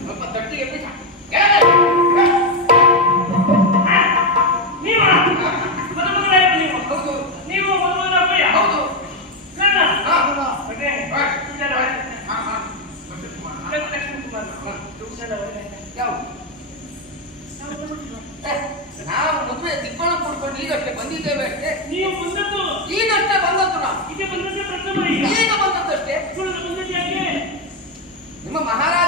ಸ್ವಲ್ಪ ತೊಟ್ಟಿಗೆ ಬಿಟ್ಟ ಹೌದು ನೀವು ಮದುವೆ ಹೌದು ಯಾವ ನಾವು ಮದುವೆ ದಿಬ್ಬಣ ಕೊಡ್ಕೊಂಡು ಈಗಷ್ಟೇ ಬಂದಿದ್ದೇವೆ ಅಷ್ಟೇ. ನೀವು ಬಂದದ್ದು ಈಗಷ್ಟೇ ಬಂದದ್ದು ನಾವು ಈಗ ಬಂದದ್ದೇ ಪ್ರಥಮ ಈಗ ಈಗ ಬಂದದ್ದಷ್ಟೇ. ಬಂದದ್ದು ಯಾಕೆ ನಿಮ್ಮ ಮಹಾರಾಜ